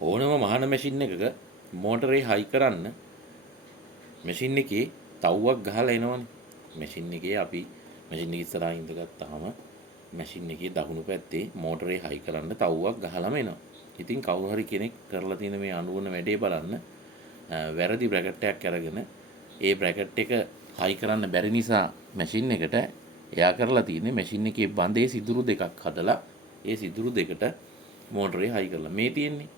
ඕනම මහන මැෂින් එකක මෝටරේ හයි කරන්න මැෂින් එකේ තව්වක් ගහලා එනවනේ. මැෂින් එකේ අපි මැෂින් එක ඉස්සරහා ඉඳගත්තාම මැෂින් එකේ දකුණු පැත්තේ මෝටරේ හයි කරන්න තව්වක් ගහලාම එනවා. ඉතින් කවුරු හරි කෙනෙක් කරලා තියෙන මේ අනුවන වැඩේ බලන්න වැරදි බ්‍රැකට් එකක් අරගෙන ඒ බ්‍රැකට් එක හයි කරන්න බැරි නිසා මැෂින් එකට එයා කරලා තියෙන්නේ මැෂින් එකේ බඳේ සිදුරු දෙකක් හදලා ඒ සිදුරු දෙකට මෝටරේ හයි කරලා මේ තියෙන්නේ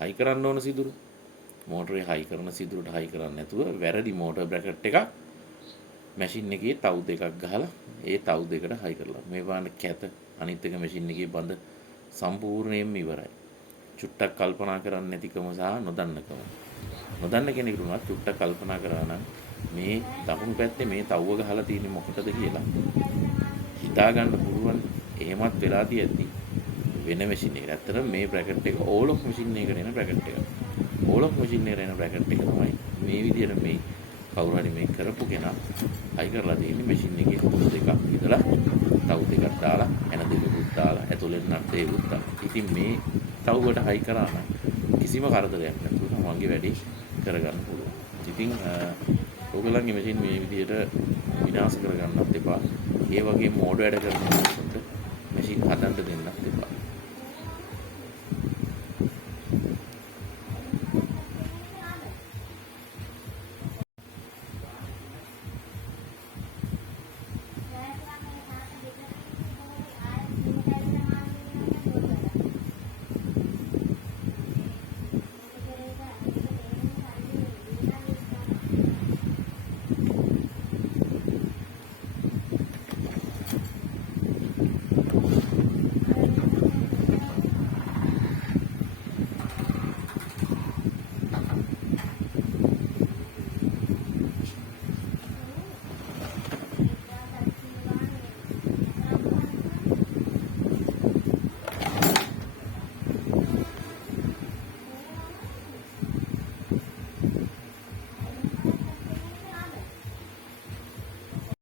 හයි කරන්න ඕන සිදුරු මෝටරේ හයි කරන සිදුරට හයි කරන්නේ නැතුව වැරදි මෝටර් බ්‍රැකට් එකක් මැෂින් එකේ තව් දෙකක් ගහලා ඒ තව් දෙකට හයි කරලා මේ වань කැත අනිත් එක මැෂින් එකේ බඳ සම්පූර්ණයෙන්ම ඉවරයි. චුට්ටක් කල්පනා කරන්නේ නැතිකම සහ නොදන්නකම. නොදන්න කෙනෙකුට උනත් චුට්ටක් කල්පනා කරා නම් මේ දකුණු පැත්තේ මේ තව්ව ගහලා තියෙන්නේ මොකටද කියලා හිතා ගන්න පුළුවන්. එහෙමත් වෙලා තියෙද්දි වෙන මැෂින් එකකට ඇත්තට මේ බ්‍රැකට් එක ඕලොක් මැෂින් එකකට එන බ්‍රැකට් එක. ඕලොක් මැෂින් එකට එන බ්‍රැකට් එක තමයි මේ විදිහට මේ කවුරු හරි මේක කරපු කෙනා හයි කරලා තියෙන්නේ මැෂින් එකේ තුඩු දෙකක් ඉදලා තව් දෙකක් දාලා එන දෙකකුත් දාලා ඇතුලෙන් නට් දෙකකුත් දාලා. ඉතින් මේ තව්වට හයි කරා නම් කිසිම කරදරයක් නැතුව තමන්ගේ වැඩේ කරගන්න පුළුවන්. ඉතින් ඔයගොල්ලන්ගේ මැෂින් මේ විදිහට විනාශ කරගන්නත් එපා. ඒ වගේ මෝඩ වැඩ කරන කෙනෙකුට මැෂින් හදන්න දෙන්නත් එපා.